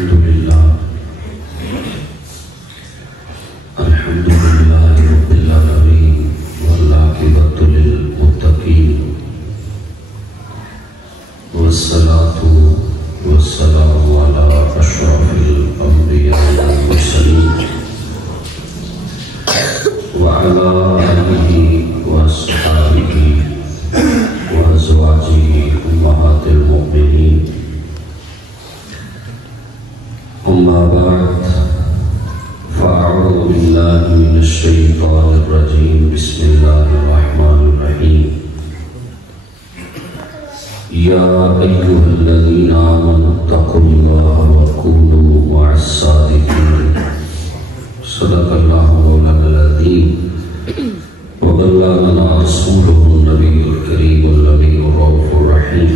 الحمد لله رب العالمين والعاقبة للمتقين والصلاة والسلام على أشرف الأنبياء والمرسلين وعلى آله وأصحابه وأزواجه أمهات المؤمنين. أما بعد فأعوذ بالله من الشيطان الرجيم. بسم الله الرحمن الرحيم. يا أيها الذين آمنوا اتقوا الله وكونوا مع الصادقين. صدق الله مولانا العظيم وبلغنا رسوله النبي الكريم الأمين الرؤوف الرحيم.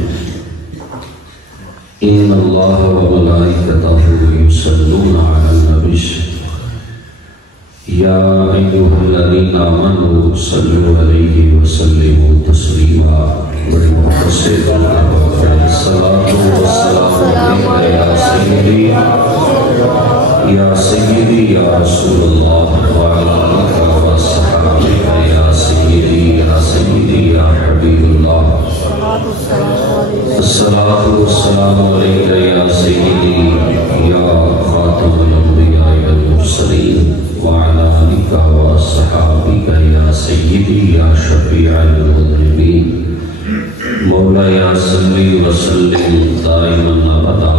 إن الله وملائكته يصلون على النبي يا أيها الذين آمنوا صلوا عليه وسلموا تسليما. الصلاة والسلام عليك يا سيدي يا رسول الله وعلى آلك وصحبك يا سيدي يا حبيب الله. الصلاة والسلام عليك يا سيدي يا خاتم الأنبياء والمرسلين وعلى آلك وصحبك يا سيدي يا شفيع المذنبين. مولاي صل وسلم دائما أبدا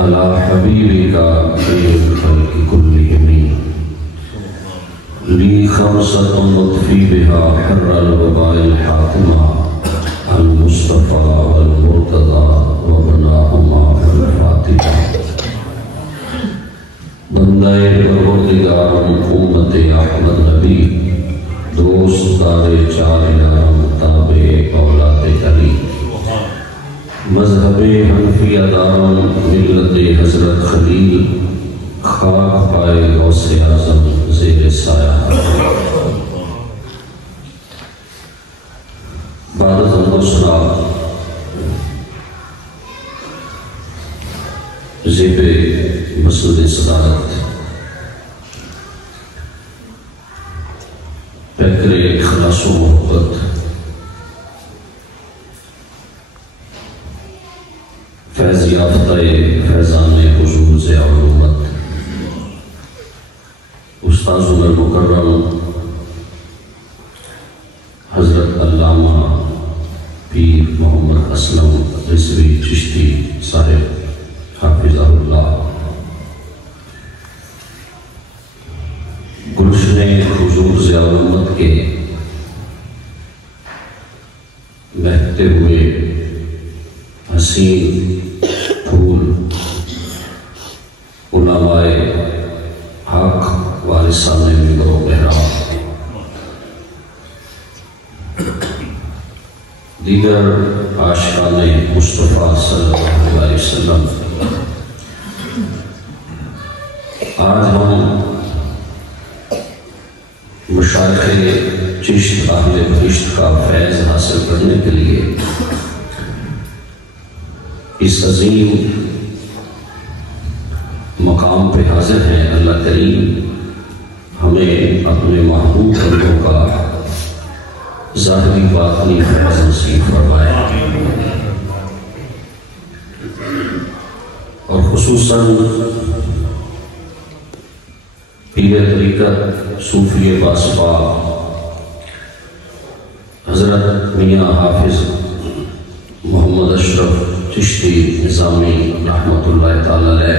على حبيبك خير الخلق كلهم. لي خمسة نطفي بها حر الوباء الحاكمة المصطفى والمرتضى وبناهما الفاتحة. بندہ پروردگار امت احمد نبی دوست دار چار یارم تابع اولاد علی مذہب حنفیہ دارم ملت حضرت خلیل خاک پائے غوث اعظم زیر سایہ. بعد از دوسرا زیب مسجد صدارت پیکر اخلاص و محبت فیض یافتہ فیضان حضور ضیاء الامت استاذ المکرم حضرت علامہ پیر محمد اسلم رضوی چشتی صاحب حافظہ اللہ، گلشن حضور ضیاء الامت کے بہتے ہوئے حسین پھول علماء حق وارثان منبر و محراب، دیگر عاشقان مصطفیٰ صلی اللہ علیہ وسلم، آج ہم مشائخ چشت اہل بہشت کا فیض حاصل کرنے کے لیے اس عظیم مقام پہ حاضر ہیں. اللہ کریم ہمیں اپنے محبوب بندوں کا ظاہری باطنی فیض نصیب فرمائے، اور خصوصاً پیر طریقت صوفی باسپا حضرت میاں حافظ محمد اشرف چشتی نظامی رحمت اللہ تعالی علیہ،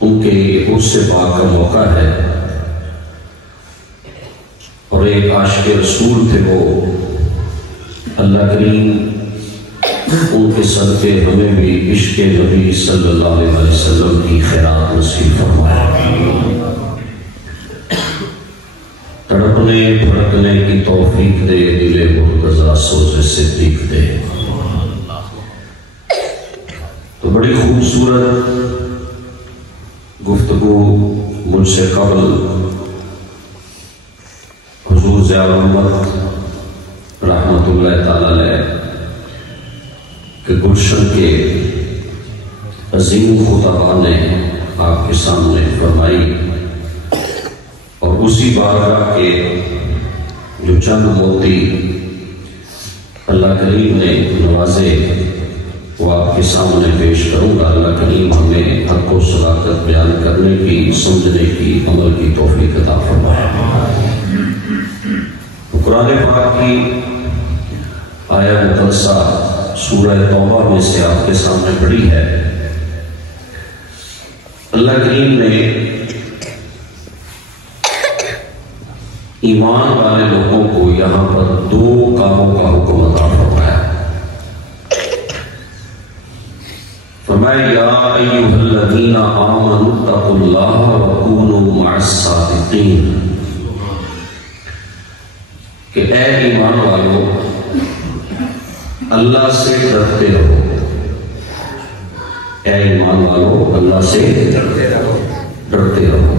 ان کے عرس پاک کا موقع ہے، اور ایک عاشق رسول تھے وہ. اللہ کریم ان کے صدقے ہمیں بھی عشق نبی صلی اللہ علیہ وسلم کی خیرات نصیب فرمائے. تڑپنے پھڑکنے کی توفیق دے، دل مرتضیٰ سوز صدیق دے. تو بڑی خوبصورت گفتگو مجھ سے قبل حضور ضیاء الامت رحمت اللہ تعالی علیہ کہ گلشن کے عظیم خطبہ نے آپ کے سامنے فرمائی، اور اسی بارگاہ کے جو چند موتی اللہ کریم نے نوازے وہ آپ کے سامنے پیش کروں گا۔ اللہ کریم ہمیں حق و صداقت بیان کرنے کی، سمجھنے کی، عمل کی توفیق عطا فرمائے۔ قرآن پاک کی آیت مقدسہ سورہ توبہ میں سے آپ کے سامنے پڑھی ہے۔ اللہ کریم نے ایمان والے لوگوں کو یہاں پر دو کاموں کا حکم عطا فرمایا۔ فرمایا یا ایھا الذین آمنوا اتقوا اللہ وکونوا مع الصادقین، کہ اے ایمان والو اللہ سے ڈرتے رہو، اے ایمان والو اللہ سے ڈرتے رہو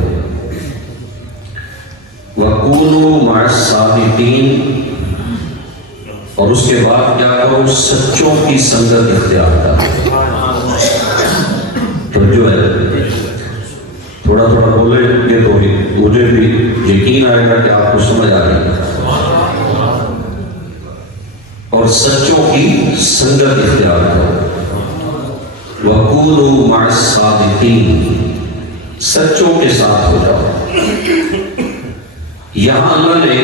وَكُونُوا مَعَ الصَّادِقِينَ، اور اس کے بعد کیا کرو؟ سچوں کی سنگت اختیار کرو۔ توجہ ہے، تھوڑا تھوڑا بولیں گے تو مجھے بھی یقین آئے گا کہ آپ کو سمجھ آ رہی ہے۔ اور سچوں کی سنگت اختیار کرو، وَكُونُوا مَعَ الصَّادِقِينَ، سچوں کے ساتھ ہو جاؤ۔ یہاں اللہ نے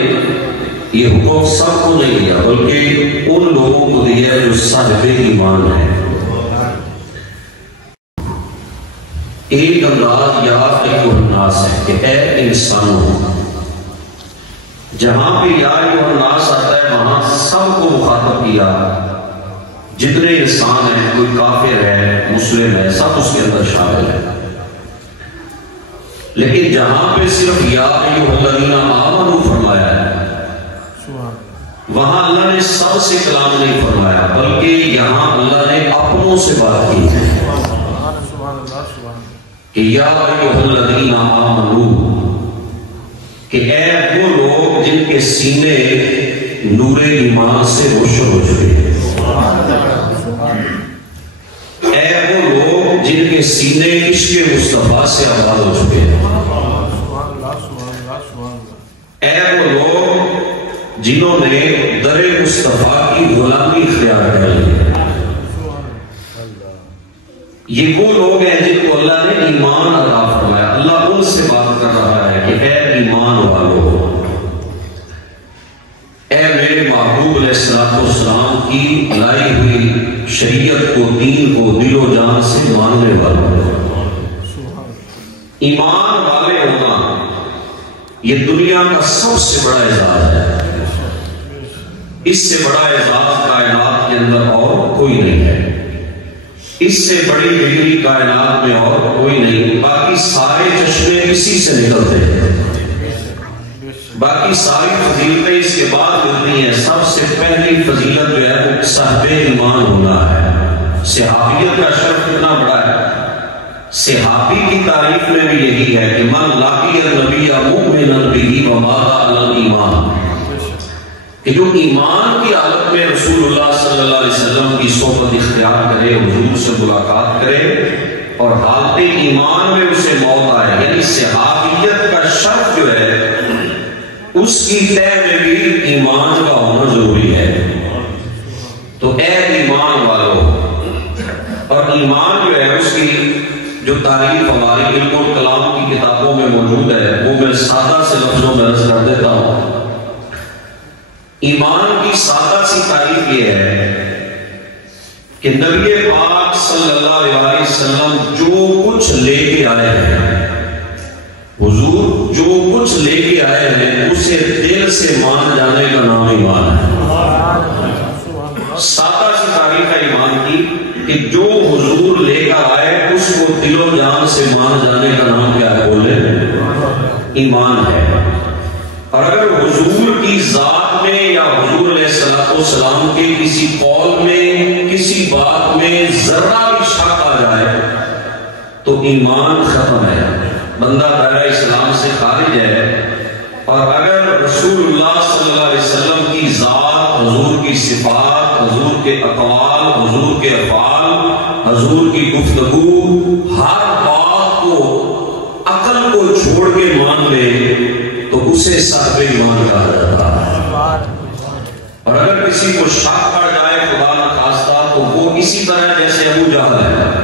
یہ حکم سب کو نہیں دیا بلکہ ان لوگوں کو دیا جو صاحب ایمان ہیں۔ ایک انداز یا ایک الناس ہے کہ اے انسانوں، جہاں بھی یا ایک الناس آتا ہے وہاں سب کو مخاطب کیا، جتنے انسان ہیں، کوئی کافر ہے، مسلم ہے، سب اس کے اندر شامل ہے۔ لیکن جہاں پہ صرف یا ایھا الذین آمنوا فرمایا ہے وہاں اللہ نے سب سے کلام نہیں فرمایا بلکہ یہاں اللہ نے اپنوں سے بات کی ہے کہ یا ایھا الذین آمنوا، کہ اے وہ لوگ جن کے سینے نور ایمان سے روشن ہو چکے ہیں، اے وہ لوگ جن کے سینے عشق مصطفیٰ سے آباد ہو چکے ہیں، اے وہ لوگ جنہوں نے در مصطفیٰ کی غلامی اختیار کر لی۔ یہ وہ لوگ ہیں جن کو اللہ نے ایمان عطا فرمایا۔ اللہ ان سے بات کر رہا ہے کہ اے ایمان والو، اے میرے محبوب علیہ السلام کی لائی ہوئی شریعت کو، دین کو دل و جان سے ماننے والوں، ایمان والے ہونا یہ دنیا کا سب سے بڑا اعزاز ہے۔ اس سے بڑا اعزاز کائنات کے اندر اور کوئی نہیں ہے، اس سے بڑی ڈگری کائنات میں اور کوئی نہیں۔ باقی سارے چشمے اسی سے نکلتے ہیں، باقی ساری فضیلتیں اس کے بعد ملتی ہیں۔ سب سے پہلی فضیلت جو ہے وہ صاحب ایمان ہونا ہے۔ صحابیت کا شرف کتنا بڑا ہے، صحابی کی تعریف میں بھی یہی ہے کہ من لاقی النبی مؤمنا بہ ومات علی الایمان، کہ جو ایمان کی حالت میں رسول اللہ صلی اللہ علیہ وسلم کی صحبت اختیار کرے، حضور سے ملاقات کرے اور حالت ایمان میں اسے موت آئے، یعنی صحابیت کا شرف جو ہے اس کی طے میں بھی ایمان کا ہونا ضروری ہے۔ تو اے ایمان والو، اور ایمان جو ہے اس کی جو تعریف ہماری علم و کلام کی کتابوں میں موجود ہے وہ میں سادہ سے لفظوں میں عرض کر دیتا ہوں۔ ایمان کی سادہ سی تعریف یہ ہے کہ نبی پاک صلی اللہ علیہ وسلم جو کچھ لے کے آئے ہیں، حضور جو کچھ لے کے آئے ہیں اسے دل سے مان جانے کا نام ایمان ہے۔ سادہ سی تعریف ہے ایمان کی کہ جو حضور لے کر آئے اس کو دل و جان سے مان جانے کا نام کیا ہے؟ بولے ایمان ہے۔ اور اگر حضور کی ذات میں یا حضور علیہ السلام کے کسی قول میں، کسی بات میں ذرہ بھی شک آ جائے تو ایمان ختم ہے، بندہ دائرہ اسلام سے خارج ہے۔ اور اگر رسول اللہ صلی اللہ علیہ وسلم کی ذات، حضور کی صفات، حضور کے اقوال، حضور کے افعال، حضور کی گفتگو، ہر بات کو عقل کو چھوڑ کے مان لے تو اسے صاحب ایمان کہا جاتا ہے۔ اور اگر کسی کو شک پڑ جائے خدا نخواستہ تو وہ اسی طرح جیسے ابو جہل ہے۔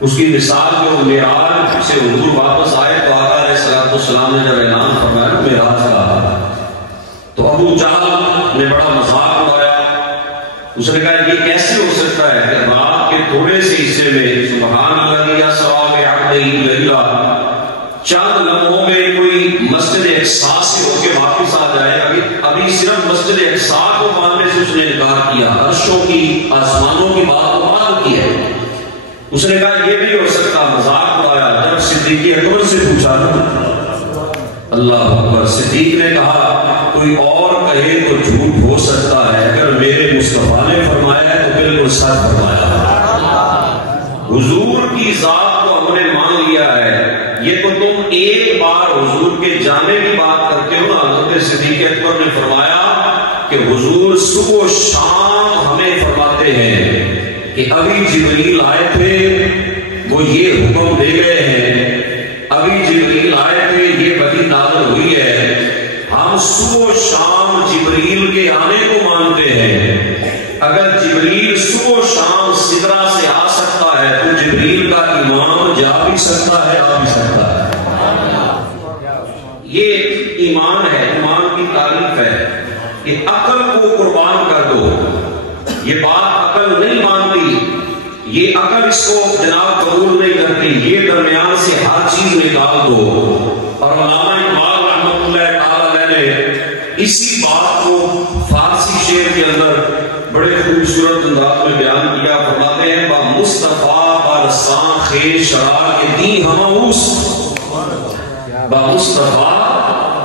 اس کی مثال جو معراج سے حضور واپس آئے تو آقا علیہ السلام نے جب اعلان فرمایا معراج کا، تو ابو جہل نے بڑا مذاق اڑایا۔ اس نے کہا یہ کیسے ہو سکتا ہے کہ رات کے تھوڑے سے حصے میں سبحان اللہ یا ثواب عبدہ لیلا چند لمحوں میں کوئی مسجد اقصیٰ سے ہو کے واپس آ جائے، ابھی صرف مسجد اقصیٰ کو ماننے سے اس نے انکار کیا، عرشوں کی آسمانوں کی بات کو مان کی ہے۔ اس نے کہا یہ بھی ہو سکتا، مذاق اڑایا۔ جب صدیق اکبر سے پوچھا اللہ اکبر، صدیق نے کہا کوئی اور کہے تو جھوٹ ہو سکتا ہے، اگر میرے مصطفیٰ نے فرمایا ہے تو بالکل سچ فرمایا۔ حضور کی ذات کو ہم نے مان لیا ہے، یہ تو تم ایک بار حضور کے جانے کی بات کرتے ہو نا۔ حضرت صدیق اکبر نے فرمایا کہ حضور صبح و شام ہمیں فرماتے ہیں کہ ابھی جبریل آئے تھے، وہ یہ حکم دے گئے ہیں، ابھی جبریل آئے تھے، یہ وحی نازل ہوئی ہے۔ ہم صبح و شام جبریل کے آنے کو مانتے ہیں۔ اگر جبریل صبح و شام سدرہ سے آ سکتا ہے تو جبریل کا امام جا بھی سکتا ہے، آ بھی سکتا ہے۔ یہ ایمان ہے، ایمان کی تعریف ہے کہ عقل کو قربان کر دو۔ یہ بات عقل نہیں مانتی، یہ عقل اس کو جناب قبول نہیں کرتی، یہ درمیان سے ہر چیز نکال دو۔ اور علامہ اقبال رحمۃ اللہ تعالی نے اسی بات کو فارسی شعر کے اندر بڑے خوبصورت انداز میں بیان کیا۔ فرماتے ہیں با مصطفیٰ برساں خیش شرار کے دی ہماؤس، با مصطفیٰ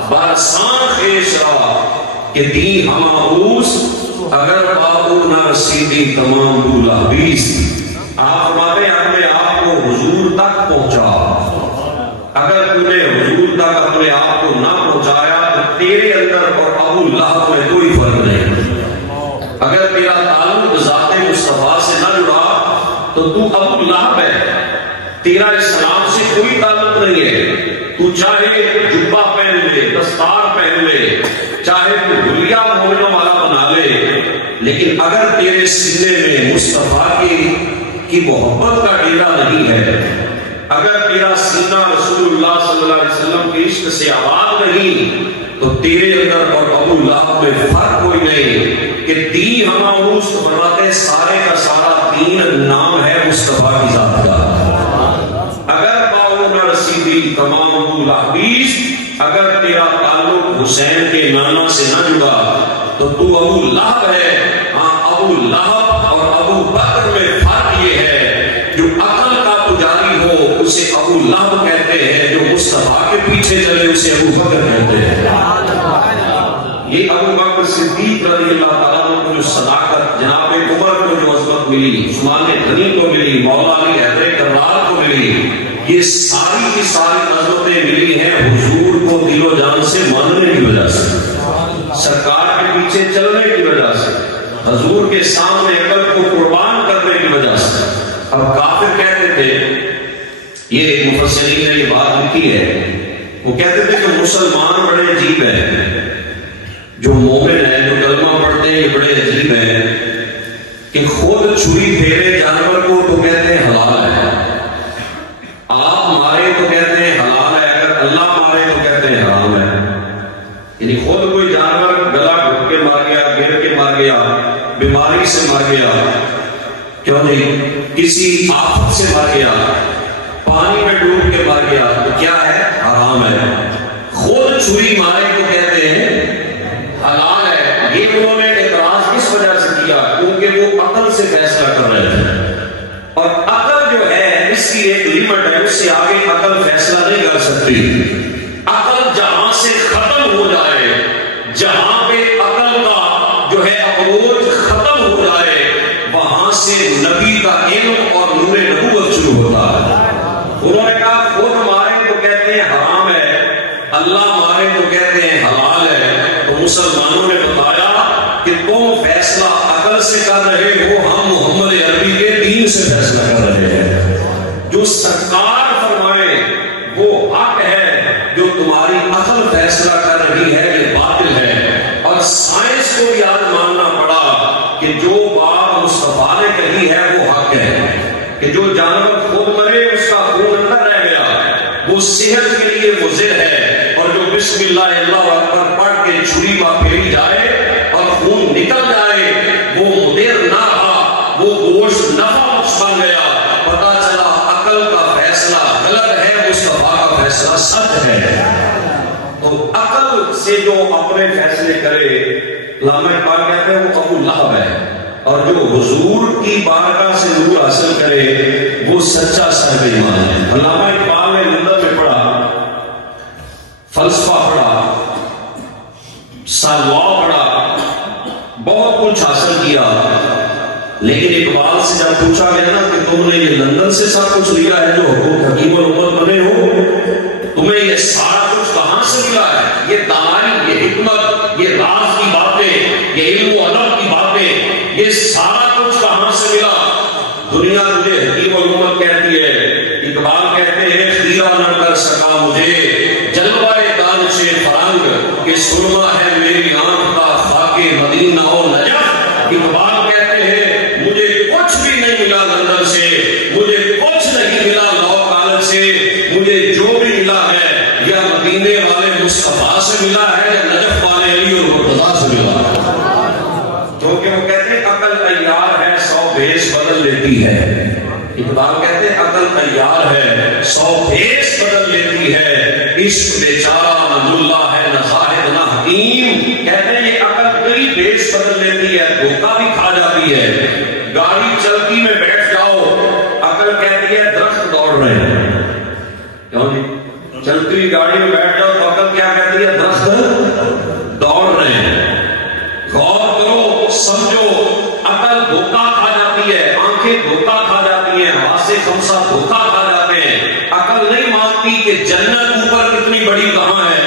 برساں خیش شرار کے دی ہماؤس، اگر بابو نہ رسیدی تمام دولا بیس۔ آپ فرماتے ہیں اپنے آپ کو حضور تک پہنچا، اگر تم نے حضور تک اپنے آپ کو نہ پہنچایا تو تیرے اندر اور ابو لہب میں کوئی فرق نہیں۔ اگر تیرا تعلق ذات مصطفیٰ سے نہ جڑا تو ابو لہب ہے، تیرا اسلام سے کوئی تعلق نہیں ہے۔ تو چاہے جبہ پہن لے، دستار پہن لے، چاہے تو حلیہ مومنوں والا بنا لے، لیکن اگر تیرے سینے میں مصطفیٰ کی محبت کا ڈیرا نہیں ہے، اگر تیرا سینہ رسول اللہ صلی اللہ علیہ وسلم کے عشق سے آباد نہیں، تو تیرے اندر اور ابو لہب میں فرق کوئی نہیں کہ دین ہماؤس فرماتے سارے کا سارا دین نام ہے مصطفیٰ کی ذات کا۔ اگر باؤ نہ رسیدی تمام دولا بیس، اگر تیرا تعلق حسین کے نانا سے نہ جڑا تو ابو لہب ہے۔ ہاں ابو لہب اور ابو بکر میں فرق یہ ہے، جو عقل کا پجاری ہو اسے ابو لہب کہتے ہیں، جو مصطفیٰ کے پیچھے چلے اسے ابو بکر کہتے ہیں۔ یہ ابو بکر صدیق رضی اللہ تعالیٰ کو جو صداقت، جناب عمر کو جو عظمت ملی، عثمان غنی کو ملی، مولا علی حیدر کرار کو ملی، یہ ساری کی ساری عظمتیں ملی ہیں حضور کو دل و جان سے ماننے کی وجہ سے، سرکار کے پیچھے چلنے کی وجہ سے، حضور کے سامنے عقل کو قربان کرنے کی وجہ سے۔ اب کافر کہتے تھے، یہ ایک مفسرین نے یہ بات لکھی ہے، وہ کہتے تھے کہ مسلمان بڑے عجیب ہیں، جو مومن ہیں، جو کلمہ پڑھتے ہیں، یہ بڑے عجیب ہیں کہ خود چھری پھیرے جانور کو تو کہتے ہیں حلال ہے، آپ مارے تو کہتے ہیں حلال ہے، اگر اللہ مارے تو کہتے ہیں حرام ہے۔ یعنی خود کوئی جانور گلا گھٹ کے مار گیا، گر کے مار گیا، بیماری سے مار گیا، کیوں نہیں، کسی آفت سے مار گیا، پانی میں ڈوب کے مر گیا تو کیا ہے؟ حرام ہے۔ خود چھری مارے تو کہتے ہیں حلال ہے۔ یہ انہوں نے اعتراض کس وجہ سے کیا؟ کیونکہ وہ عقل سے فیصلہ کر رہے تھے، اور عقل جو ہے اس کی ایک لیمٹ ہے، اس سے آگے عقل فیصلہ نہیں کر سکتی۔ عقل جہاں سے ختم ہو جائے، جہاں پہ عقل کا جو ہے اپروچ ختم ہو جائے، وہاں سے نبی کا علم اور نور نبوت شروع ہوتا ہے۔ انہوں نے کہا خود مارے تو کہتے ہیں حرام ہے، اللہ مارے تو کہتے کہتے ہیں حلال ہے، تو مسلمانوں نے بتایا کہ تم فیصلہ عقل سے کر رہے ہو، ہم محمد عربی کے دین سے فیصلہ کر رہے ہیں۔ جو سرکار فرمائے وہ حق ہے، جو تمہاری عقل فیصلہ کر رہی ہے یہ باطل ہے۔ اور سائنس کو یاد ماننا پڑا کہ جو بات مصطفیٰ نے کہی ہے وہ حق ہے، کہ جو جانور خود مرے اس کا خون اندر رہ گیا وہ صحت کے لیے مضر ہے، اور جو بسم اللہ اللہ اکبر پڑھ کے چھری پھیری جائے اور خون نکل جائے وہ مضر نہ رہا، وہ گوشت نفع بن گیا۔ پتا چلا عقل کا فیصلہ غلط ہے، مصطفیٰ کا فیصلہ سچ ہے۔ تو عقل سے جو اپنے فیصلے کرے، علامہ اقبال کہتے ہیں وہ ابو لہب ہے، اور جو حضور کی بارگاہ سے نور حاصل کرے وہ سچا صاحب ایمان ہے۔ علامہ اقبال نے لندن میں پڑھا، فلسفہ پڑھا، سالوا پڑھا، بہت کچھ حاصل کیا، لیکن اقبال سے جب پوچھا گیا نا کہ تم نے یہ لندن سے سب کچھ لیا ہے جو حکیم الامت بنے ہو، تمہیں یہ سارا کچھ کہاں سے ملا ہے؟ یہ دانائی، یہ حکمت، یہ راز کی باتیں، یہ علم و ادب کی باتیں، یہ سارا کچھ کہاں سے ملا؟ دنیا تجھے حکیم الامت کہتی ہے، اقبال کہتے ہیں خیرہ نہ کر سکا مجھے جلوہ دانش فرنگ، کہ سرما ہے میری آنکھ کا خاک مدینہ و نجف۔ اقبال کہتے ہیں مجھے کچھ بھی نہیں ملا لندن سے، مجھے کچھ نہیں ملا لاؤ کالج سے، مجھے جو بھی ملا ہے یا مدینے والے مصطفیٰ سے ملا ہے یا نجف والے علی اور مرتضیٰ سے ملا ہے۔ کیونکہ وہ کہتے ہیں عقل تیار ہے 100 بھیس بدل لیتی ہے۔ اقبال کہتے ہیں عقل تیار ہے 100 بھیس بدل لیتی ہے، عشق بیچارہ نہ ملا ہے نہ زاہد نہ حکیم۔ کہتے ہیں یہ عقل کئی بھیس بدل لیتی ہے، دھوکہ بھی کھا جاتی ہے۔ گاڑی چلتی میں بیٹھ جاؤ، عقل کہتی ہے درخت دوڑ رہے ہیں، کیوں جی؟ چلتی ہوئی گاڑی میں بیٹھ جاؤ تو عقل کیا کہتی ہے؟ درخت دوڑ رہے ہیں۔ غور کرو، سمجھو، عقل دھوکہ کھا جاتی ہے، آنکھیں دھوکہ کھا جاتی ہیں، حواس خمسہ دھوکہ کھا جاتے ہیں۔ عقل نہیں مانتی کہ جنت اوپر کتنی بڑی کہاں ہے،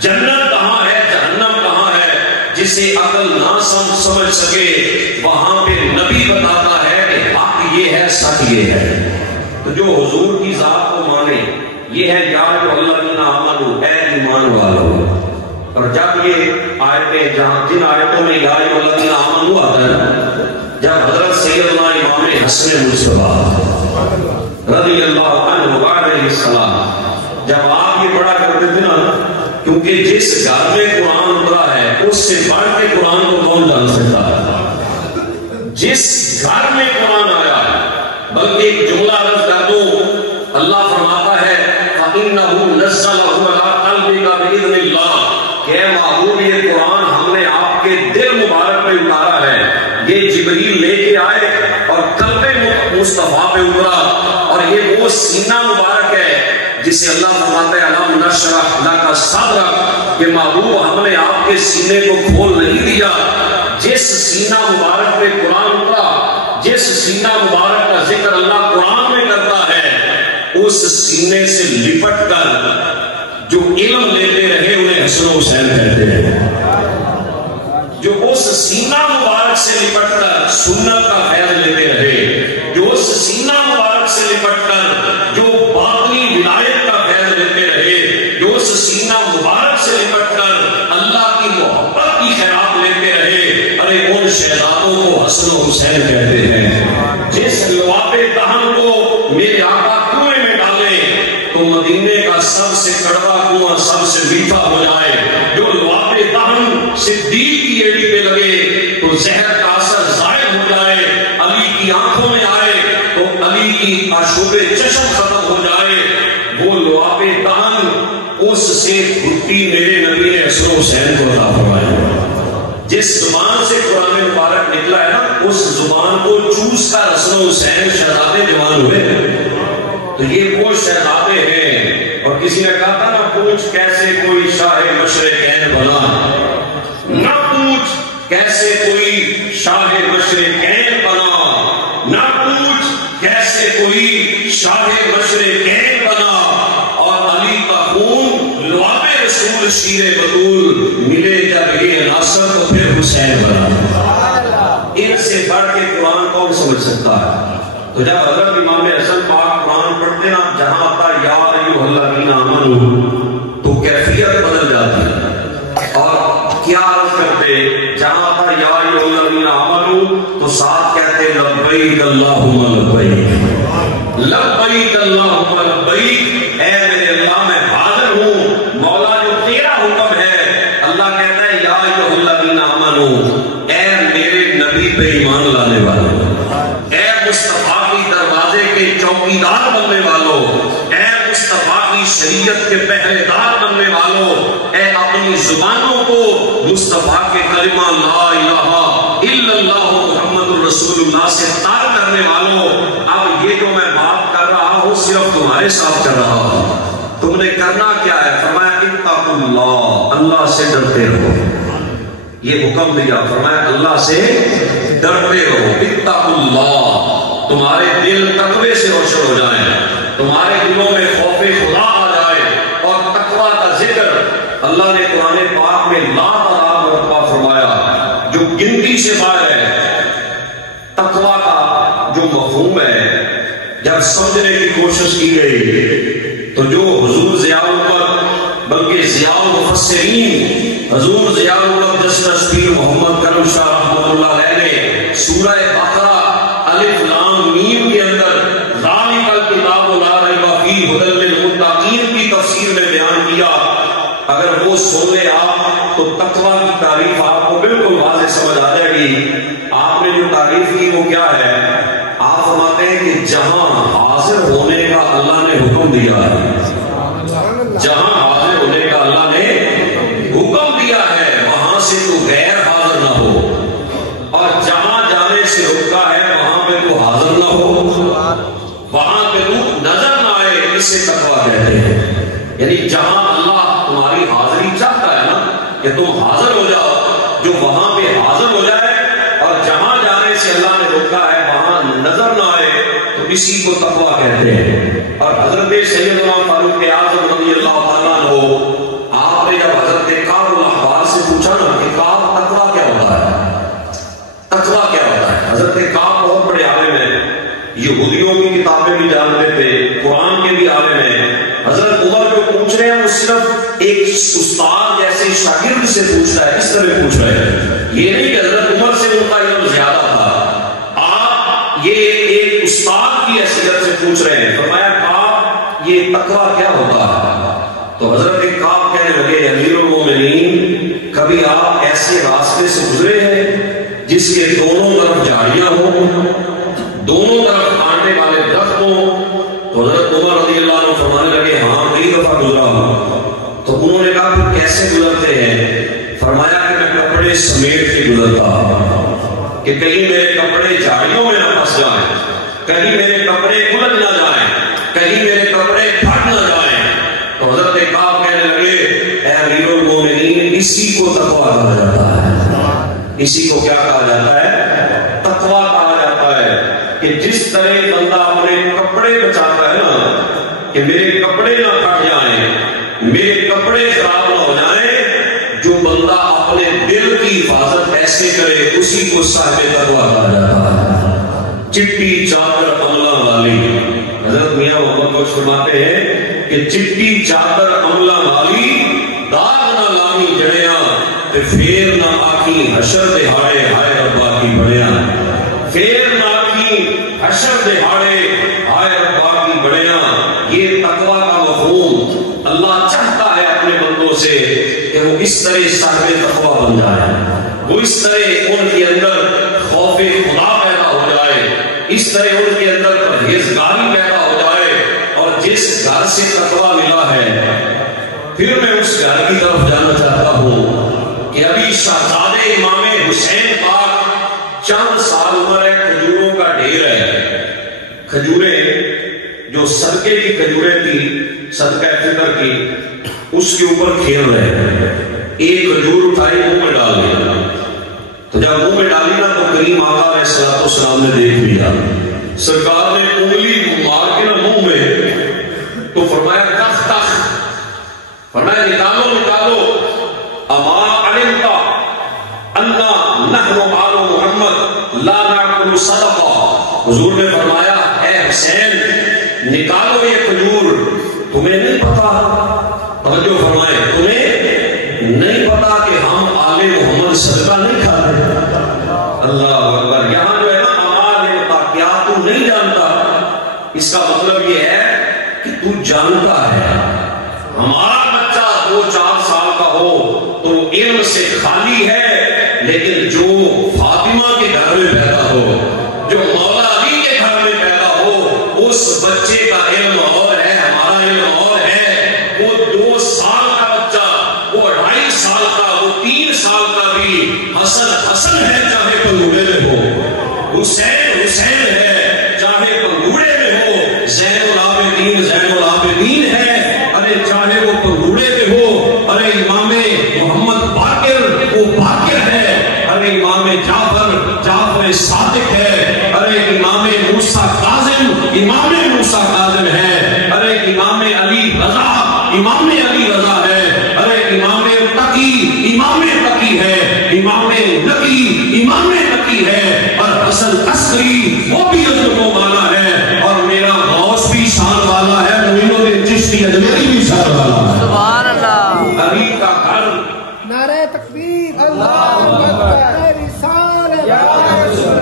جنت کہاں ہے، جہنم کہاں ہے۔ جسے عقل نہ سمجھ سکے وہاں پہ نبی بتاتا ہے کہ حق یہ ہے، سچ یہ ہے۔ تو جو حضور کی ذات کو مانے یہ ہے یا جو الذین آمنوا، اے ایمان والو۔ اور جب یہ آیتیں جن آیتوں میں یا جو الذین آمنوا آتا ہے، جب حضرت سیدنا امام حسن مصطفیٰ رضی اللہ عنہ علیہ السلام جب آپ یہ پڑھا کرتے تھے نا، کیونکہ جس گھر میں قرآن اترا ہے اس سے بڑھ کے قرآن کو کون جان سکتا ہے؟ جس گھر میں قرآن آیا ہے، بلکہ ایک جملہ عرض کر دوں، اللہ فرماتا ہے فَإِنَّهُ نَزَّلَهُ عَلَىٰ قَلْبِكَ بِإِذْنِ اللَّهِ، کہ اے محبوب یہ قرآن ہم نے آپ کے دل مبارک پہ اتارا ہے۔ یہ جبریل لے کے آئے اور قلب مصطفیٰ پہ اترا، اور یہ وہ سینہ مبارک ہے جسے اللہ فرماتا ہے الم نشرح لک صدرک، کہ محبوب ہم نے آپ کے سینے کو کھول نہیں دیا۔ جس سینہ مبارک پہ قرآن اترا، جس سینہ مبارک کا ذکر اللہ قرآن میں کرتا ہے، اس سینے سے لپٹ کر جو علم لیتے رہے انہیں حسن و حسین کہتے ہیں۔ جو اس سینہ مبارک سے لپٹ کر سنت کا فیض لیتے رہے، جو اس سینہ مبارک سے لپٹ کر جو باطنی ولایت کا فیض لیتے رہے، جو اس سینہ مبارک سے لپٹ کر اللہ کی محبت کی خیرات لیتے رہے، ارے ان شہزادوں کو حسن و حسین کہتے ہیں۔ جس لواب دہن کو میرے آقا کنویں میں ڈالیں تو مدینے کا سب سے کڑوا کنواں سب سے میٹھا ہو جائے۔ جو لواب دہن صدیق کی ایڑی پہ لگے تو زہر کا اثر ظاہر ہو جائے، علی کی آنکھوں میں آئے تو علی کی آشوب چشم ختم ہو جائے۔ وہ لواب دہن اس سے گھٹی میرے نبی نے حسن و حسین کو عطا فرمائی۔ جس زبان سے قرآن مبارک نکلا ہے نا، اس زبان کو چوس کر حسن و حسین شہزادے جوان ہوئے۔ تو یہ وہ شہزادے ہیں۔ اور کسی نے کہا تھا نہ پوچھ کیسے کوئی شاہ مشرقین بنا، نہ پوچھ کیسے کوئی شاہ مشرقین بنا، نہ پوچھ کیسے کوئی شاہ مشرقین بنا۔ اور علی کا خون لواب رسول عاشق شیر بطول ملے جب یہ عناصر تو پھر حسین بنا۔ ان سے بڑھ کے قرآن کون سمجھ سکتا ہے؟ تو جب حضرت امام حسن پاک قرآن پڑھتے نا، جہاں آتا یا ایھا الذین آمنوا تو کیفیت بدل جاتی ہے، اور کیا عرض کرتے؟ جہاں آتا یا ایھا الذین آمنوا تو ساتھ کہتے لبیک اللہم لبیک، لبیک اللہم لبیک، اے میرے اللہ میں حاضر ہوں، مولا جو تیرا حکم ہے۔ اللہ کہتا ہے یا ایھا الذین آمنوا، اے میرے نبی پہ ایمان لانے والوں، اے مصطفیٰ کی دروازے کے چوکیدار بننے والوں، اے مصطفیٰ کی شریعت کے پہرے دار بننے والوں، اے اپنی زبانوں کو مصطفیٰ کے کلمہ لا الہ الا اللہ محمد الرسول اللہ سے تار کرنے والوں، اب یہ جو میں بات کر رہا ہوں صرف تمہارے ساتھ کر رہا ہوں، تم نے کرنا کیا ہے؟ فرمایا اتقوا اللہ، اللہ سے ڈرتے رہو، یہ حکم دیا، فرمایا اللہ سے ڈرتے رہو، اتقوا اللہ، تمہارے دل تقوی سے روشن ہو جائیں، تمہارے دلوں میں خوف خدا آ جائے، اور تقوی کا ذکر اللہ نے قرآن پاک میں لا تعداد مرتبہ فرمایا، جو گنتی سے باہر ہے۔ تقوی کا جو مفہوم ہے جب سمجھنے کی کوشش کی گئی تو جو حضور ضیاء الحق بلکہ ضیاء المفسرین حضور ضیاء الحق جسٹس پیر محمد کرم شاہ رحمۃ اللہ علیہ نے سورہ بقرہ الف لام میم کے اندر ذالک الکتاب لا ریب فیہ ھدی للمتقین کی تفسیر میں بیان کیا، اگر وہ سن لے آپ تو تقوی کی تعریف آپ کو بالکل واضح سمجھ آ جائے گی۔ آپ نے جو تعریف کی وہ کیا ہے؟ آپ فرماتے ہیں کہ جہاں حاضر ہونے کا اللہ نے حکم دیا ہے، جہاں حاضر ہونے کا اللہ نے حکم دیا ہے وہاں سے تو غیر حاضر نہ ہو، اور جہاں جانے سے روکا ہے وہاں پہ تو حاضر نہ ہو، وہاں پہ تو نظر نہ آئے، اس سے تقویٰ کہتے ہیں۔ یعنی جہاں اللہ تمہاری حاضری چاہتا ہے نا کہ تم حاضر ہو جاؤ، جو وہاں پہ حاضر ہو جائے، اور جہاں جانے سے اللہ نے روکا ہے وہاں نظر نہ آئے، تو اسی کو تقویٰ کہتے ہیں۔ اور حضرت سیدنا فاروق اعظم رضی اللہ تعالیٰ عنہ، آپ نے جب حضرت کعب الاحبار سے پوچھا نا کہ کعب تقویٰ کیا ہوتا ہے، تقویٰ کیا ہوتا ہے؟ حضرت کعب بہت بڑے عالم ہیں، یہودیوں کی کتابیں بھی جانتے تھے، قرآن کے بھی عالم ہیں۔ حضرت عمر جو پوچھ رہے ہیں وہ صرف ایک استاد جیسے شاگرد سے پوچھ رہا ہے، اس طرح پوچھ رہے ہیں، یہ نہیں کہ حضرت عمر سے ان کا علم زیادہ تھا، آپ یہ ایک استاد کی حیثیت سے پوچھ رہے ہیں۔ فرمایا کعب یہ تقویٰ کیا ہوتا ہے؟ تو حضرت کعب کہنے لگے امیر المومنین، کبھی آپ ایسے راستے سے گزرے ہیں جس کے دونوں طرف جھاڑیاں ہوں، دونوں طرف آنے والے درخت ہوں؟ تو حضرت عمر رضی اللہ عنہ فرمانے لگے ہاں کئی دفعہ گزرا ہوں۔ تو انہوں نے کہا پھر کیسے گزرتے ہیں؟ فرمایا کہ میں کپڑے سمیٹ کے گزرتا کہ کہیں میرے کپڑے جھاڑیوں میں نہ پھنس جائیں، کہیں میرے کپڑے الجھ نہ جائیں، کہیں میرے کپڑے پھٹ نہ جائیں۔ تو حضرت کعب کہنے لگے اے امیر المومنین، اسی کو تقویٰ کہا جاتا ہے، اسی کو کیا کہا جاتا ہے؟ تقویٰ کہا جاتا ہے، کہ جس طرح بندہ اپنے کپڑے بچاتا ہے نا کہ میرے کپڑے نہ پھٹ جائیں، میرے کپڑے خراب نہ ہو جائیں، جو بندہ اپنے دل کی حفاظت ایسے کرے اسی کو صاحب تقویٰ کہا جاتا ہے۔ چٹی چادر عملہ والی، حضرت میاں محمد بخش فرماتے ہیں کہ چٹی چادر عملہ والی، داغ نہ لامی جڑیاں تے پھیر نہ آکی حشر دہاڑے، ہائے ربا کی بڑیاں، پھیر نہ آکی حشر دہاڑے، ہائے ربا کی بڑیاں۔ یہ تقویٰ کا مفہوم اللہ چاہتا ہے اپنے بندوں سے کہ وہ اس طرح صاحب تقویٰ بن جائے، وہ اس طرح ان کے اندر خوف خدا پیدا ہو جائے، اس طرح ان کے اندر پرہیزگاری پیدا ہو جائے، اور جس گھر سے تقویٰ ملا ہے، پھر میں اس گھر کی طرف جانا چاہتا ہوں کہ ابھی شہزادے امام حسین پاک چند سال عمر ہے، کھجوروں کا ڈھیر ہے، کھجوریں جو صدقے کی کھجوریں تھی، صدقہ فطر کی، اس کے اوپر کھیل رہے ہیں، ایک کھجور اٹھائی منہ میں ڈال دیا، تو جب منہ میں ڈالی نا تو کریم آقا علیہ السلام نے دیکھ لیا، سرکار نے انگلی مار کے نا منہ میں، تو فرمایا تخ تخ، فرمایا نکالو نکالو، حضور نے فرمایا اے حسین نکالو یہ کھجور، تمہیں نہیں پتا، توجہ فرمائے، تمہیں نہیں پتا کہ ہم آل محمد صدقہ نہیں کھاتے؟ اللہ اکبر. یہاں جو ہے نا ہمارے کیا تو نہیں جانتا، اس کا مطلب یہ ہے کہ تو جانتا ہے. ہمارا بچہ 2-4 سال کا ہو تو علم سے خالی ہے، لیکن جو فاطمہ کے گھر میں پیدا ہو، جو مولا علی کے گھر میں پیدا ہو، اس بچے کا علم اور ہے، ہمارا علم اور ہے. وہ 2 سال کا بچہ، وہ 2.5 سال کا، وہ 3 سال کا بھی حسن حسن ہے چاہے پنگوڑے میں ہو، حسین حسین ہے چاہے پنگوڑے میں ہو، زین العابدین زین العابدین ہے ارے چاہے وہ پنگوڑے میں ہو. ارے امام محمد باقر وہ باقر ہے، ارے امام جعفر جعفر صادق ہے، ارے امام موسیٰ کاظم امام موسیٰ کاظم ہے، ارے امام علی رضا امام علی رضا ہے، ارے امام تقی امام تقی ہے، امام نقی امام نقی ہے، اور حسن عسکری وہ بھی عظمت و بالا ہے، اور میرا غوث بھی شان والا ہے، معین الدین چشتی اجمیری بھی شان والا ہے. سبحان اللہ. علی کا گھر، نعرہ تکبیر، اللہ اکبر، رسالت،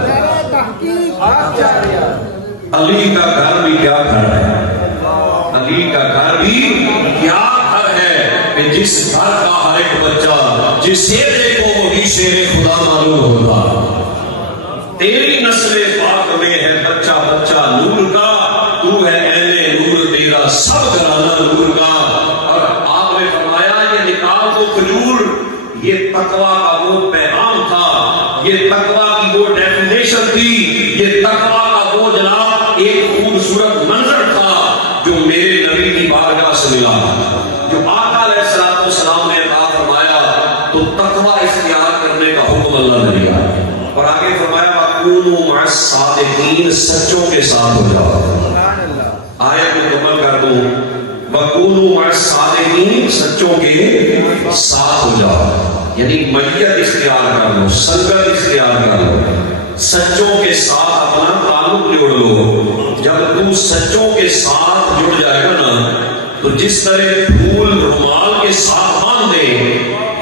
نعرہ تحقیق، علی کا گھر بھی کیا گھر ہے، علی کا گھر بھی کیا گھر ہے کہ جس گھر کا ہر ایک بچہ جسے دیکھو وہی شیر خدا معلوم ہوتا. تیری نسل پاک میں ہے بچہ بچہ نور کا، تو ہے اہل نور، تیرا سب گھرانہ نور کا. اور آپ نے فرمایا یہ نکال کو کھجور، یہ تقویٰ کا وہ پیغام تھا، یہ تقویٰ کی وہ ڈیفینیشن تھی، یہ تقویٰ کا وہ جناب ایک خوبصورت منظر تھا جو میرے نبی کی بارگاہ سے ملا، جو آقا علیہ السلام نے عطا فرمایا. تو تقویٰ اختیار کرنے کا حکم اللہ نے دیا، اور آگے فرمایا وَكُونُوا مَعَ الصَّادِقِينَ، سچوں کے ساتھ ہو جاؤ. آیت مکمل کر دوں، وَكُونُوا مَعَ الصَّادِقِينَ، سچوں کے ساتھ ہو جاؤ، یعنی میت اختیار کر لو، سنگت اختیار کر لو، سچوں کے ساتھ اپنا تعلق جوڑ لو. جب تم سچوں کے ساتھ جڑ جائے گا نا، تو جس طرح پھول رومال کے ساتھ باندھ دے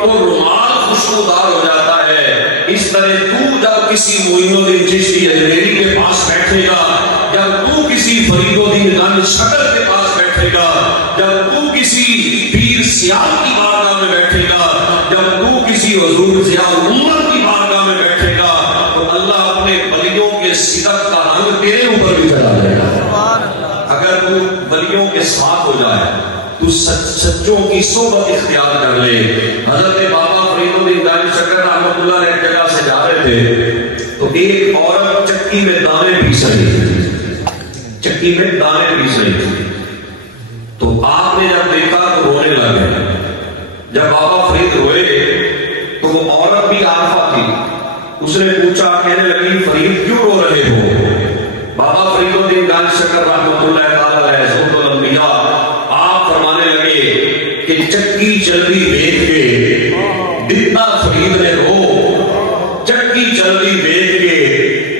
تو رومال خوشبودار ہو جاتا ہے، اس طرح تو جب کسی معین الدین چشتی اجمیری کے پاس بیٹھے گا، جب تو کسی فرید الدین گنج شکر کے پاس بیٹھے گا، جب تو کسی پیر سیال کی بارگاہ میں بیٹھے گا، جب تو کسی حضور ضیاء الامت کی بارگاہ میں بیٹھے گا، تو اللہ اپنے ولیوں کے صدق کا رنگ تیرے اوپر بھی چلا جائے گا. اگر تو ولیوں کے ساتھ ہو جائے، تو سچوں کی صحبت اختیار کر لے. حضرت بابا فرید الدین گنج شکر رحمۃ اللہ علیہ ایک جگہ سے جا رہے تھے، تو ایک عورت چکی میں دانے پیس رہی تھی، چکی میں دانے پیس رہی تھی. تو آپ نے جب دیکھا تو رونے لگے. جب بابا فرید روئے تو وہ عورت بھی عارفہ تھی، اس نے پوچھا، کہنے لگی فرید کیوں رو رہے ہو؟ بابا فرید الدین گنج شکر رحمۃ اللہ علیہ زہد الانبیاء آپ فرمانے لگے کہ چکی چلدی دیکھ کے دتا فرید نے رو، چکی چلدی دیکھ کے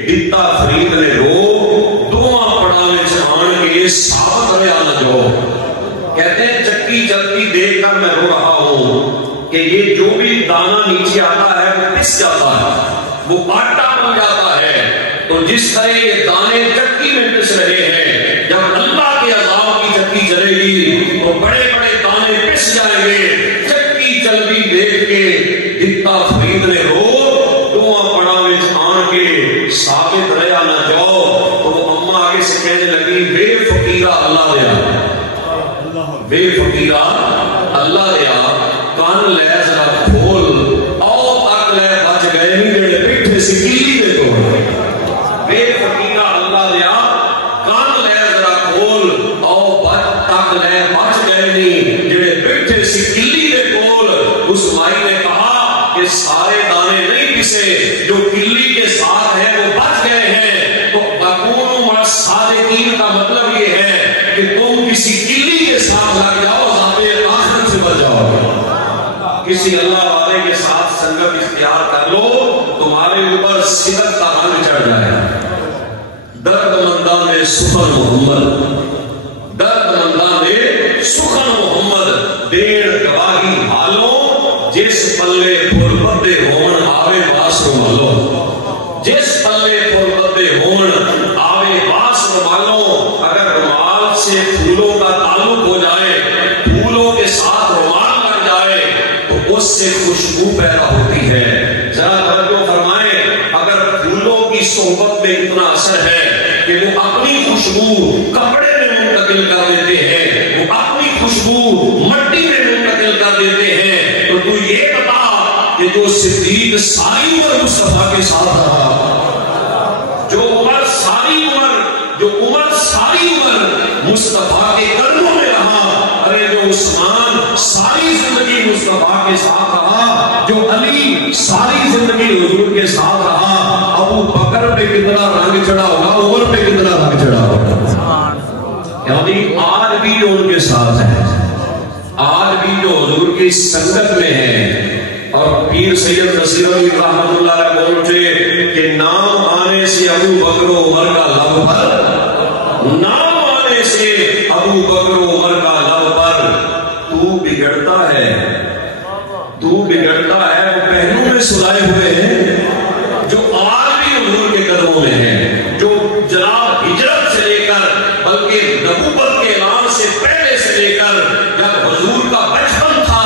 دتا فرید نے رو، دواں پڑا میں چھان کے ثابت رہا نہ جو. کہتے ہیں چکی چلتی دیکھ کر میں رو رہا ہوں کہ یہ جو بھی دانا نیچے آتا ہے وہ پس جاتا ہے، وہ آٹا بن جاتا ہے. تو جس طرح یہ دانے چکی میں پس رہے ہیں، جب اللہ کے عذاب کی چکی چلے گی تو بڑے بڑے دانے پس جائیں گے. چکی چلتی دیکھ کے دتا فرید نے رو، دواں پڑا میں چھان کے ثابت رہا نہ جو. تو وہ اماں آگے سے کہنے لگی بے فقیرہ اللہ دیا، بے فقیرہ اللہ دیا، کان لے ذرا کھول، او تک لے بچ گئے نہیں جڑے پیٹھے سی کلی دے توڑ. بے فقیرہ اللہ دیا، کان لے ذرا کھول، او تک لے بچ گئے نہیں جڑے پیٹھے سی کلی دے کول. اس مائی نے کہا کہ سارے دانے نہیں پسے، جو کلی کے ساتھ ہیں وہ بچ گئے ہیں. تو وَكُونُوا مَعَ الصَّادِقِينَ کا مطلب یہ ہے کہ تم کسی کلی کے ساتھ لگ جاؤ، ذات آخرت سے بچ جاؤ. کسی اللہ والے کے ساتھ سنگت اختیار کر لو، تمہارے اوپر صدق کا رنگ چڑھ جائے. درد مندان سخن محمد، درد مندان سخن محمد، دیر گواہی حالوں جس پلے پھول بدے ہون آوے باس رومالوں، جس پلے پھول بدے ہون آوے باس رومالوں۔ اگر رومال سے پھولوں کا تعلق ہو جائے، پھولوں کے ساتھ رومال لگ جائے تو اس سے خوشبو پیدا ہوتی ہے۔ ذرا توجہ فرمائیں، اگر پھولوں کی صحبت میں اتنا اثر ہے کہ وہ اپنی خوشبو کپڑے میں منتقل کر دیتے ہیں، وہ اپنی خوشبو مٹی میں منتقل کر دیتے ہیں، تو تو یہ بتا کہ جو صدیق ساری عمر مصطفیٰ کے ساتھ رہا، جو عمر ساری عمر مصطفیٰ کے قدموں میں رہا، ارے جو عثمان ساری زندگی مصطفیٰ کے ساتھ رہا، جو علی ساری زندگی حضور کے ساتھ رہا، ابو بکر پہ کتنا رنگ چڑھا ہوگا، عمر پہ کتنا رنگ چڑھا ہوگا۔ یعنی آج بھی جو ان کے ساتھ ہیں، آج بھی جو حضور کی سنگت میں ہیں، اور پیر سید نصیر علی رحمت اللہ علیہ بول اٹھے کہ نام آنے سے ابو بکر و عمر کا لب پر، نام آنے سے ابو بکر و عمر کا لب پر، تو بگڑتا ہے، تو بگڑتا ہے، وہ پہلو میں سلائے ہوئے ہیں جو آج بھی حضور کے قدموں میں ہیں، جو جناب ہجرت سے لے کر بلکہ نبوت کے اعلان سے پہلے سے لے کر جب حضور کا بچپن تھا،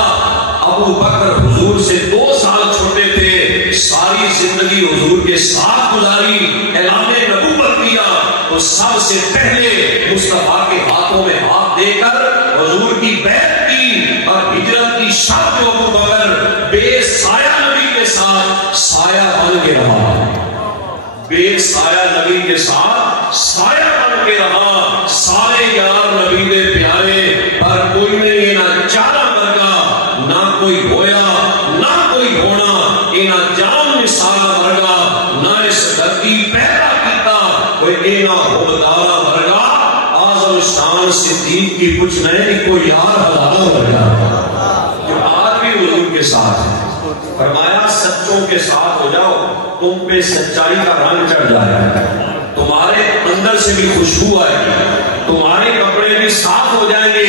ابو بکر حضور سے 2 سال چھوٹے تھے، ساری زندگی حضور کے ساتھ گزاری، اعلان نبوت کیا، تو سب سے پہلے مصطفیٰ کے ہاتھوں میں ہاتھ دے کر حضور کی بیعت کی، اور ہجرت کی شب جو ابو بکر بے سایہ نبی کے ساتھ سایہ بن کے رہا، بے سایہ نبی کے ساتھ سایہ بن کے رہا، سارے یار نبی دے پیارے، پر کوئی نہیں نہ چارہ مرگا، نہ کوئی ہویا نہ کوئی ہونا، اینا جان نسارا مرگا، نہ اس دردی پیدا کیتا، کوئی اینا ہوبدارا مرگا، آزم شان صدیق کی کچھ نہیں، کوئی یار ہزارہ مرگا، جو آج بھی حضور کے ساتھ ہے۔ فرمایا سچوں کے ساتھ ہو جاؤ، تم پہ سچائی کا رنگ چڑھ جائے، تمہارے اندر سے بھی خوشبو آئے گی، تمہارے کپڑے بھی صاف ہو جائیں گے،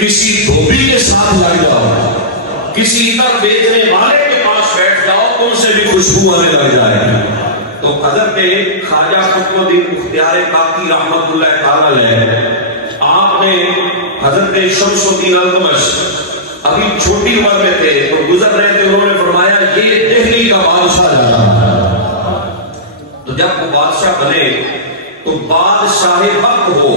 کسی دھوبی کے ساتھ لگ جاؤ، کسی عطر بیچنے والے کے پاس بیٹھ جاؤ، تم سے بھی خوشبو آنے لگ جائے گی۔ تو حضرت خواجہ قطب الدین بختیار کاکی رحمت اللہ تعالی علیہ، آپ نے حضرت شمس الدین التمش ابھی چھوٹی عمر میں تھے تو گزر رہے تھے، انہوں نے فرمایا یہ دہلی کا بادشاہ جانا، تو جب وہ بادشاہ بنے تو بادشاہ وقت ہو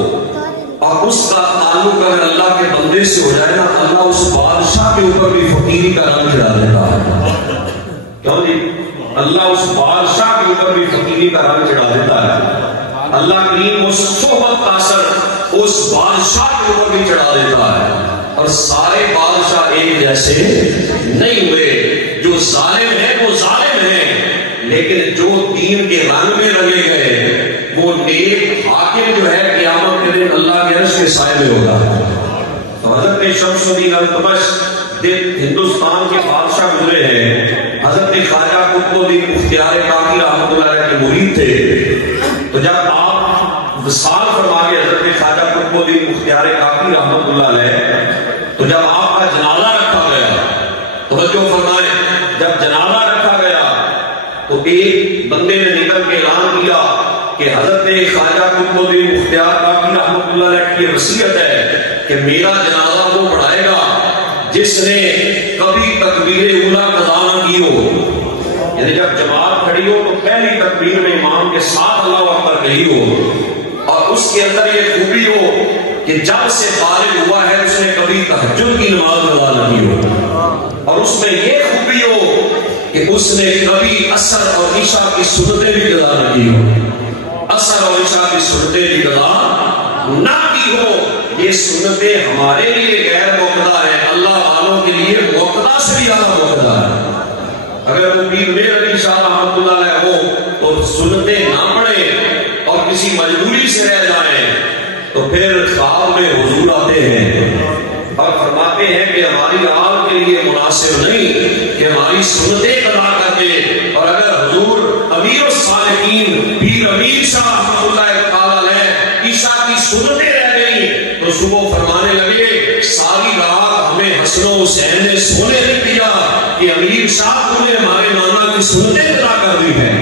اور اس کا تعلق اگر اللہ کے بندے سے ہو جائے نا، اللہ اس بادشاہ کے اوپر بھی فقیری کا رنگ چڑھا دیتا ہے۔ کیوں جی؟ اللہ اس بادشاہ کے اوپر بھی فقیری کا رنگ چڑھا دیتا ہے، اللہ کریم اس صحبت کا اثر اس بادشاہ کے اوپر بھی چڑھا دیتا ہے۔ اور سارے بادشاہ ایک جیسے نہیں ہوئے، جو ظالم ہیں وہ ظالم ہیں، لیکن جو دین کے رنگ میں رنگے گئے وہ نیک حاکم جو ہے قیامت کے دن اللہ کے عرش کے سائے میں ہوگا۔ تو حضرت شمس الدین التمش ہندوستان کے بادشاہ گزرے ہیں، حضرت خواجہ قطب الدین بختیار کاکی رحمت اللہ علیہ کے مرید تھے، تو جب آپ وصال فرما کے حضرت خواجہ قطب الدین بختیار کاکی رحمت اللہ علیہ، تو جب آپ کا جنازہ رکھا گیا، توجہ فرمائیں، جب جنازہ رکھا گیا تو ایک بندے نے نکل کے اعلان کیا کہ حضرت خواجہ قطب الدین بختیار کاکی رحمت اللہ علیہ کی وصیت ہے کہ میرا جنازہ وہ پڑھائے گا جس نے کبھی تکبیر اولیٰ قضا نہ کی ہو، یعنی جب جماعت کھڑی ہو تو پہلی تکبیر میں امام کے ساتھ اللہ اکبر کہی ہو، اور اس کے اندر یہ خوبی ہو کہ جب سے بالغ ہوا ہے اس نے کبھی تہجد کی نماز ادا نہ کی ہو، اور اس میں یہ خوبی ہو کہ اس نے کبھی عصر اور عشاء کی سنتیں بھی قضا نہ کی ہو، عصر اور عشاء کی سنتیں بھی قضا نہ کی ہو۔ یہ سنتیں ہمارے لیے غیر موقدہ ہیں، اللہ والوں کے لیے موقدہ سے بھی زیادہ موقدہ ہے۔ اگر وہ پیر میر علی شاہ رحمۃ اللہ علیہ ہو تو سنتیں نہ پڑھیں اور کسی مجبوری سے رہ جائیں تو پھر خواب میں حضور آتے ہیں اور فرماتے ہیں کہ ہماری آل کے لیے مناسب نہیں کہ ہماری سنتیں قضا کر دے، اور اگر حضور امیر الصالحین پیر امیر شاہ رحمۃ اللہ نے سونے نہیں دیا کہ امیر صاحب تم نے ہمارے نانا کی سنتیں ادا کر دی ہیں.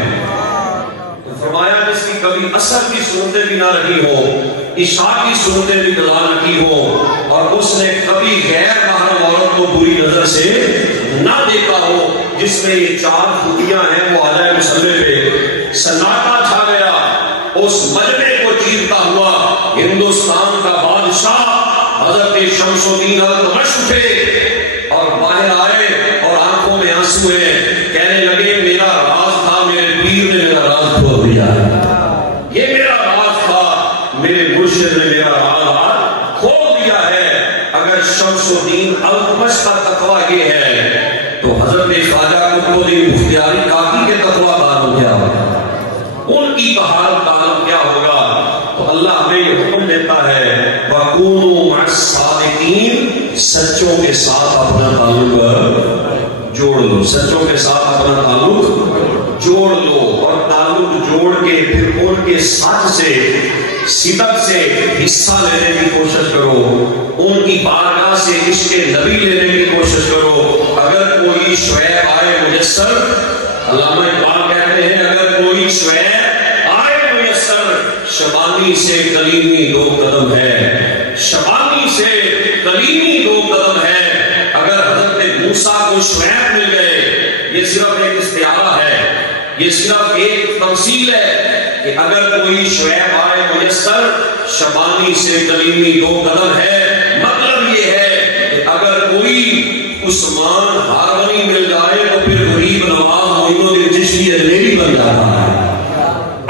تو فرمایا جس کی کبھی عصر کی سنتیں بھی نہ رہی ہو, عشاء کی سنتیں بھی ادا نہ کی ہو, اور اس نے کبھی غیر محرم عورت کو بری نظر سے نہ دیکھا ہو, جس میں یہ 4 خوبیاں ہیں, وہ آ جائے مصلے پہ. سناٹا چھا گیا. اس مجمع کو چیرتا ہوا ہندوستان کا بادشاہ حضرت شمس الدین الدمشق تھے, اور باہر آئے اور آنکھوں میں آنسو ہیں, کہنے لگے میرا راز تھا, میرے پیر نے میرا راز کھول دیا. یہ میرا راز تھا, میرے مرشد نے میرا راز کھول دیا ہے. اگر شمس الدین الدمشق کا تقویٰ یہ ہے تو حضرت خواجہ قطب الدین بختیاری کاکی کے تقویٰ کا عالم کیا ہوگا, ان کی بہارت کا عالم کیا ہوگا. تو اللہ ہمیں یہ حکم دیتا ہے وَكُونُوا مَعَ الصَّادِقِينَ, سچوں کے ساتھ اپنا تعلق جوڑ لو, سچوں کے ساتھ اپنا تعلق جوڑ لو, اور تعلق جوڑ کے پھر ان کے ساتھ سے صدق سے حصہ لینے کی کوشش کرو, ان کی بارگاہ سے عشق نبی لینے کی کوشش کرو. اگر کوئی شعیب آئے میسر, علامہ اقبال کہتے ہیں اگر کوئی شعیب آئے میسر, شبانی سے کلیمی 2 قدم ہے, شبانی سے کلیمی 2 قدم ہے. اگر حضرت موسیٰ کو شعیب مل گئے, یہ صرف ایک استعارہ ہے, یہ صرف ایک تمثیل ہے کہ اگر کوئی شعیب آئے میسر, شبانی سے کلیمی 2 قدم ہے. مطلب یہ ہے کہ اگر کوئی عثمان ہارونی مل جائے تو پھر غریب نواز معین الدین چشتی اجمیری بن جاتا ہے.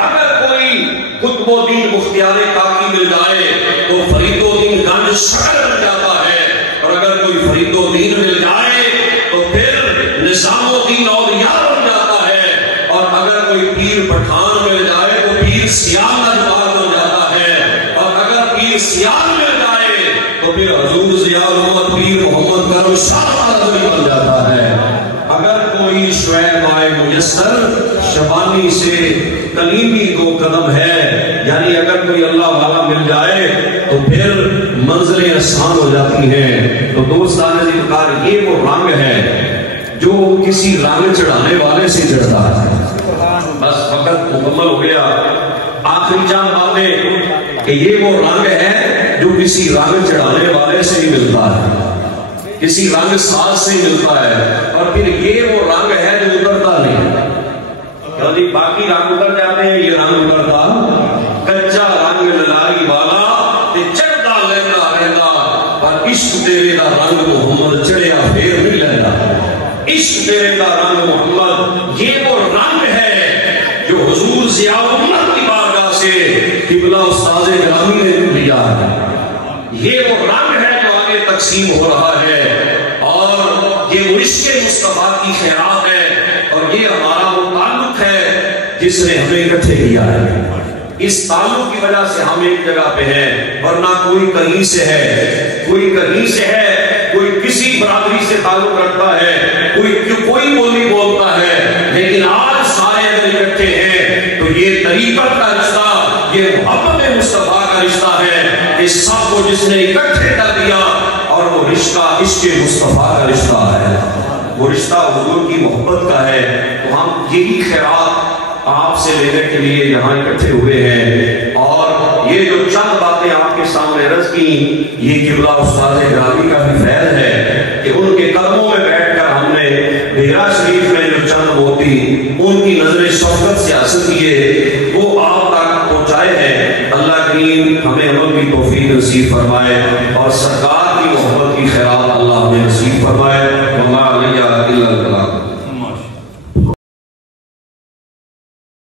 اگر کوئی قطب الدین بختیاری کاکی مل جائے تو فرید الدین گنج شکر بن جاتا ہے. اور اگر کوئی فرید الدین مل جائے تو پھر نظام الدین اولیاء بن جاتا ہے. اور اگر کوئی پیر پٹھان مل جائے تو پیر سیال نجبار بن جاتا ہے. اور اگر پیر سیال مل جائے تو پھر حضور ضیاء الامت پیر محمد کرم شاہ بن جاتا ہے. اگر کوئی شعیب آئے میسر, شبانی سے کلیمی 2 قدم ہے, یعنی اگر کوئی اللہ والا مل جائے تو پھر منزلیں آسان ہو جاتی ہیں. تو دوستان عزیزکار, یہ وہ رنگ ہے جو کسی رنگ چڑھانے والے سے چڑھتا ہے. بس وقت مکمل ہو گیا, آخری چند باتیں کہ یہ وہ رنگ ہے جو کسی رنگ چڑھانے والے سے ہی ملتا ہے, کسی رنگ ساز سے ملتا ہے. اور پھر یہ وہ رنگ ہے جو اترتا نہیں, یعنی باقی رنگ اتر جاتے ہیں, یہ رنگ اترتا. کچا رنگ للاری والا تے چڑھتا لینا رہتا, پر عشق تیرے دا رنگ محمد چڑھیا پھر نہیں لینا. عشق تیرے دا رنگ محمد, یہ وہ رنگ ہے جو حضور ضیاء الامت کی بارگاہ سے قبلہ استاد گرامی نے لیا ہے. یہ وہ رنگ ہے جو آگے تقسیم ہو رہا ہے, اور یہ عشق مصطفیٰ کی خیرات ہے, اور یہ ہمارا وہ تعلق ہے جس نے ہمیں اکٹھے کیا ہے. اس تعلق کی وجہ سے ہم ایک جگہ پہ ہیں, ورنہ کوئی کہیں سے ہے, کوئی کہیں سے ہے, کوئی کسی برادری سے تعلق رکھتا ہے, کوئی بولی بولتا ہے, لیکن آج سارے اگر اکٹھے ہیں تو یہ طریقت کا رشتہ, یہ محبت مصطفیٰ کا رشتہ ہے کہ سب کو جس نے اکٹھے کر دیا, اور وہ رشتہ عشق مصطفیٰ کا رشتہ ہے, وہ رشتہ حضور کی محبت کا ہے. تو ہم یہی خیرات آپ سے لینے کے لیے یہاں اکٹھے ہوئے ہیں, اور یہ جو چند باتیں آپ کے سامنے رکھ کی, یہ قبلہ استاد گرامی کا بھی فیض ہے کہ ان کے قدموں میں بیٹھ کر ہم نے ڈیرہ شریف میں جو چند موتی ان کی نظر شفقت سے حاصل کیے وہ آپ تک پہنچائے ہیں. اللہ کریم ہمیں عمل کی توفیق نصیب فرمائے, اور سرکار